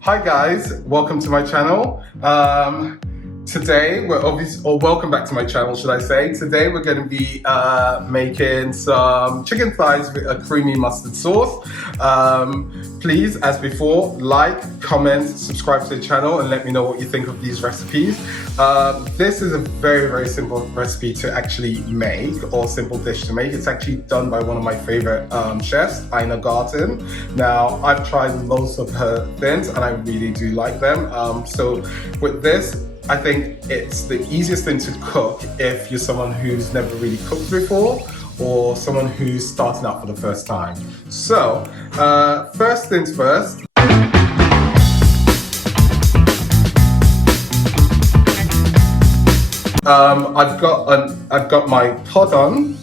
Hi guys, welcome to my channel. Today we're welcome back to my channel, should I say. Today we're going to be making some chicken thighs with a creamy mustard sauce. Please, as before, like, comment, subscribe to the channel and let me know what you think of these recipes. This is a very simple recipe to actually make, or simple dish to make. It's actually done by one of my favorite chefs, Ina Garten. Now, I've tried most of her things and I really do like them. So with this, I think it's the easiest thing to cook if you're someone who's never really cooked before or someone who's starting out for the first time. So, first things first. I've got my pot on,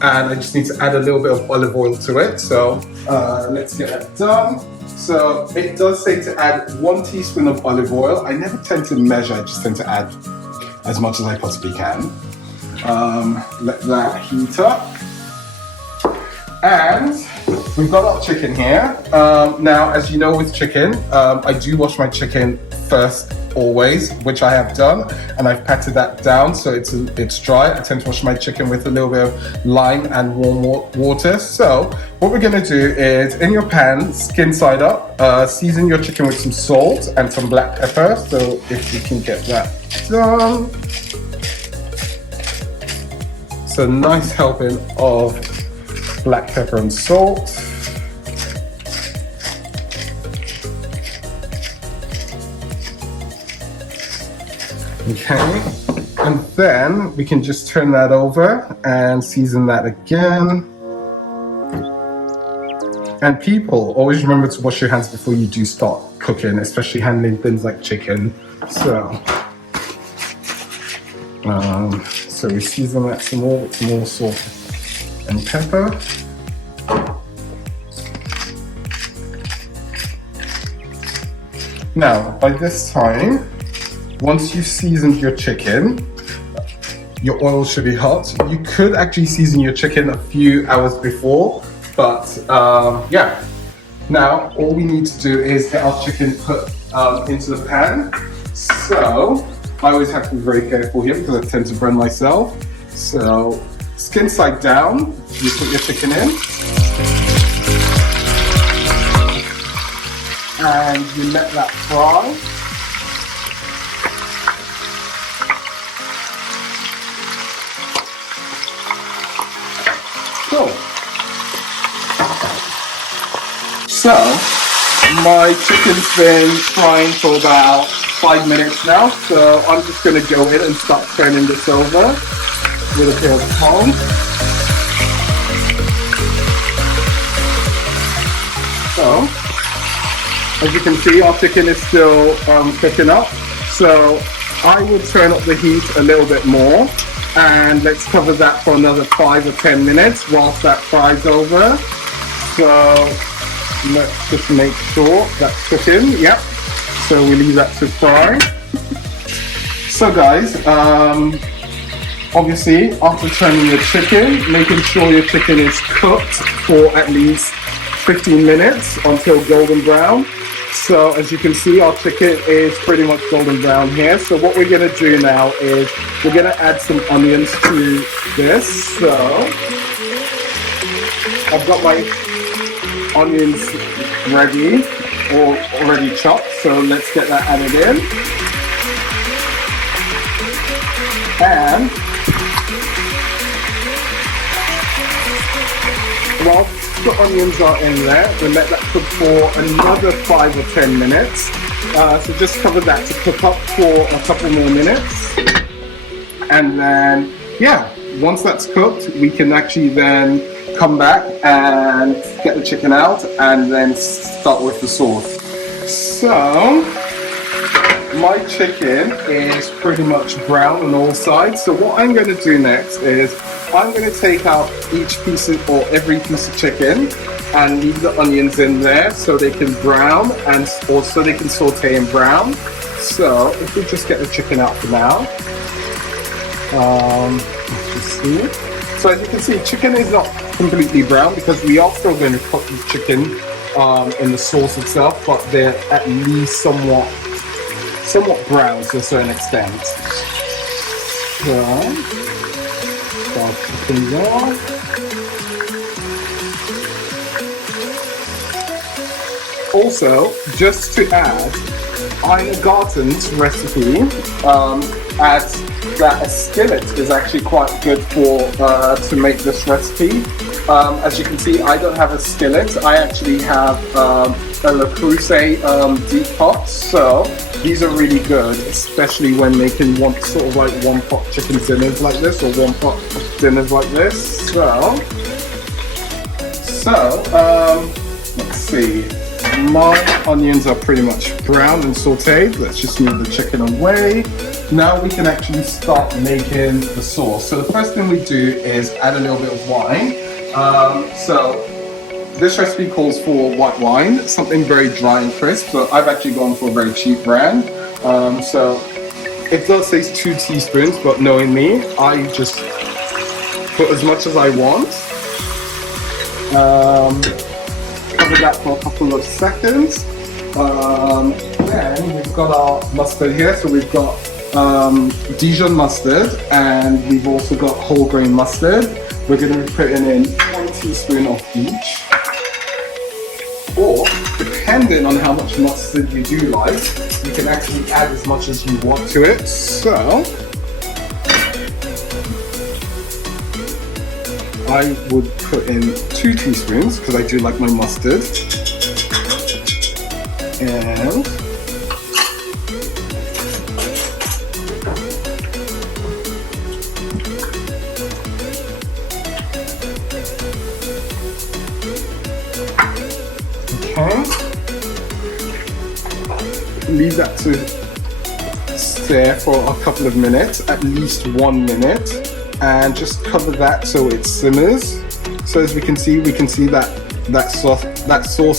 and I just need to add a little bit of olive oil to it. So let's get that done. So it does say to add 1 teaspoon of olive oil. I never tend to measure, I just tend to add as much as I possibly can. Let that heat up. And we've got our chicken here. Now, as you know with chicken, I do wash my chicken first always, which I have done, and I've patted that down so it's dry. I tend to wash my chicken with a little bit of lime and warm water. So what we're going to do is, in your pan, skin side up, season your chicken with some salt and some black pepper. So if you can get that done. So nice helping of black pepper and salt. Okay, and then we can just turn that over and season that again. And people, always remember to wash your hands before you do start cooking, especially handling things like chicken. So we season that some more with more salt and pepper. Now, by this time, once you've seasoned your chicken, your oil should be hot. You could actually season your chicken a few hours before, but yeah. Now, all we need to do is get our chicken put into the pan. So, I always have to be very careful here because I tend to burn myself. So, skin side down, you put your chicken in. And you let that fry. Cool. So, my chicken's been frying for about 5 minutes now, so I'm just going to go in and start turning this over with a bit of home. So, as you can see, our chicken is still cooking up, so I will turn up the heat a little bit more, and let's cover that for another 5 or 10 minutes whilst that fries over. So let's just make sure that's cooking. Yep. So we leave that to fry. So guys, obviously after turning your chicken, making sure your chicken is cooked for at least 15 minutes until golden brown. So as you can see, our chicken is pretty much golden brown here. So what we're going to do now is we're going to add some onions to this. So I've got my onions ready or already chopped. So let's get that added in. And while the onions are in there, we'll let that cook for another 5 or 10 minutes. So just cover that to cook up for a couple more minutes. And then, yeah, once that's cooked, we can actually then come back and get the chicken out and then start with the sauce. So, my chicken is pretty much brown on all sides. So what I'm going to do next is I'm going to take out each piece of, or every piece of chicken and leave the onions in there so they can brown and also they can saute and brown. So if we just get the chicken out for now. Let's just see. So as you can see, chicken is not completely brown because we are still going to cook the chicken in the sauce itself, but they're at least somewhat brown to a certain extent. So, start cooking there. Also, just to add, Ina Garten's recipe adds that a skillet is actually quite good for to make this recipe. As you can see, I don't have a skillet. I actually have a Le Creuset deep pot. So these are really good, especially when making sort of like one pot chicken dinners like this, or one pot dinners like this. So let's see. My onions are pretty much browned and sauteed. Let's just move the chicken away. Now we can actually start making the sauce. So the first thing we do is add a little bit of wine. So this recipe calls for white wine, something very dry and crisp, but I've actually gone for a very cheap brand. So it does say 2 teaspoons, but knowing me, I just put as much as I want. Cover that for a couple of seconds. Then we've got our mustard here. So we've got Dijon mustard, and we've also got whole grain mustard. We're going to be putting in 1 teaspoon of each. Or, depending on how much mustard you do like, you can actually add as much as you want to it. So, I would put in 2 teaspoons because I do like my mustard. And leave that to stare for a couple of minutes, at least 1 minute, and just cover that so it simmers. So as we can see that sauce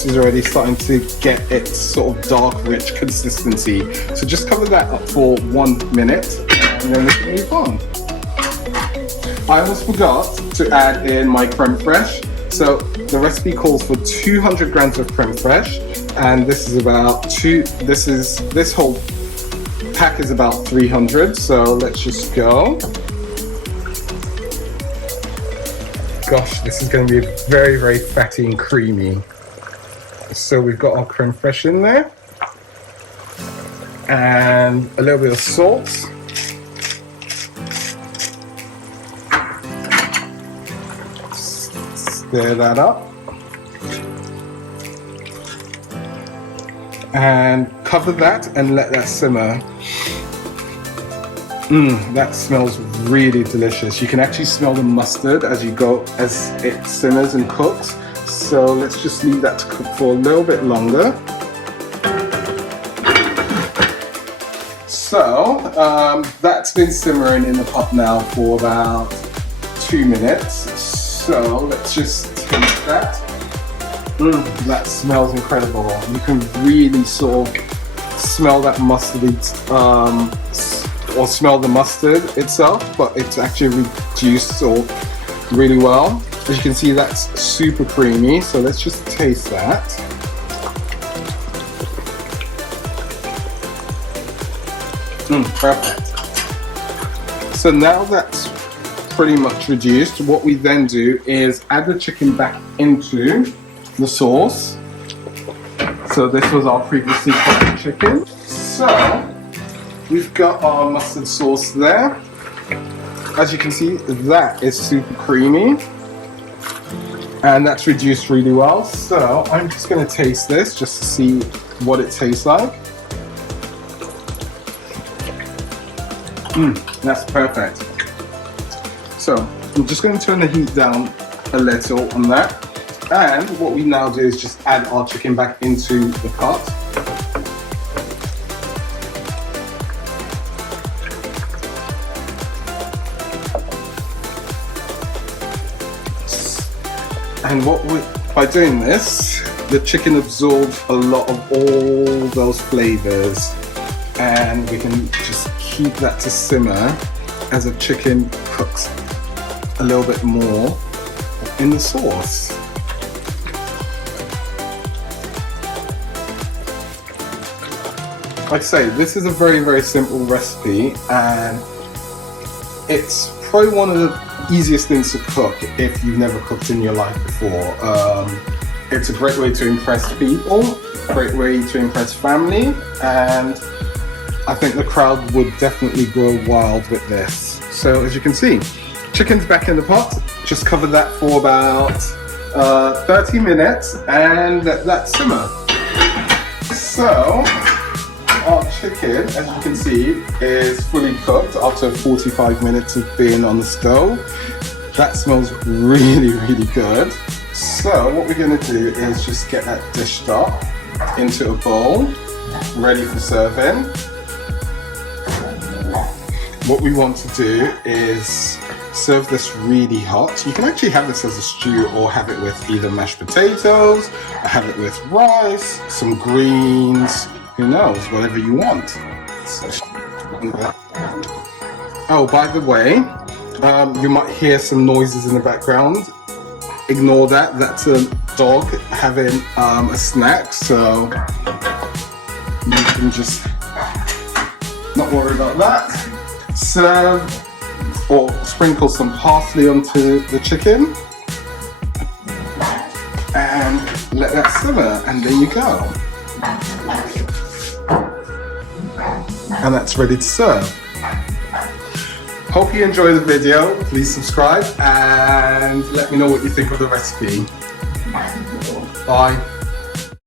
is already starting to get its sort of dark, rich consistency. So just cover that up for 1 minute, and then we can move on. I almost forgot to add in my creme fraiche. So the recipe calls for 200 grams of creme fraiche, and this whole pack is about 300. So let's just go. Gosh, this is going to be very, very fatty and creamy. So we've got our creme fraiche in there, and a little bit of salt. Stir that up. And cover that and let that simmer. That smells really delicious. You can actually smell the mustard as it simmers and cooks. So let's just leave that to cook for a little bit longer. So that's been simmering in the pot now for about 2 minutes. So let's just taste that. That smells incredible. You can really sort of smell that mustardy, or smell the mustard itself, but it's actually reduced really well. As you can see, that's super creamy. So let's just taste that. Perfect. So now that's pretty much reduced, what we then do is add the chicken back into the sauce. So this was our previously cooked chicken. So we've got our mustard sauce there. As you can see, that is super creamy, and that's reduced really well. So I'm just going to taste this just to see what it tastes like. That's perfect. So I'm just going to turn the heat down a little on that. And what we now do is just add our chicken back into the pot. And by doing this, the chicken absorbs a lot of all those flavors, and we can just keep that to simmer as the chicken cooks a little bit more in the sauce. like I say, this is a very, very simple recipe, and it's probably one of the easiest things to cook if you've never cooked in your life before. It's a great way to impress people, great way to impress family, and I think the crowd would definitely go wild with this. So as you can see, chicken's back in the pot. Just cover that for about 30 minutes and let that simmer. So our chicken, as you can see, is fully cooked after 45 minutes of being on the stove. That smells really, really good. So what we're going to do is just get that dished up into a bowl, ready for serving. What we want to do is serve this really hot. You can actually have this as a stew or have it with either mashed potatoes, or have it with rice, some greens, who knows, whatever you want. Oh, by the way, you might hear some noises in the background. Ignore that, that's a dog having a snack, so you can just not worry about that. Serve or sprinkle some parsley onto the chicken and let that simmer, and there you go. And that's ready to serve. Hope you enjoy the video. Please subscribe and let me know what you think of the recipe. Bye.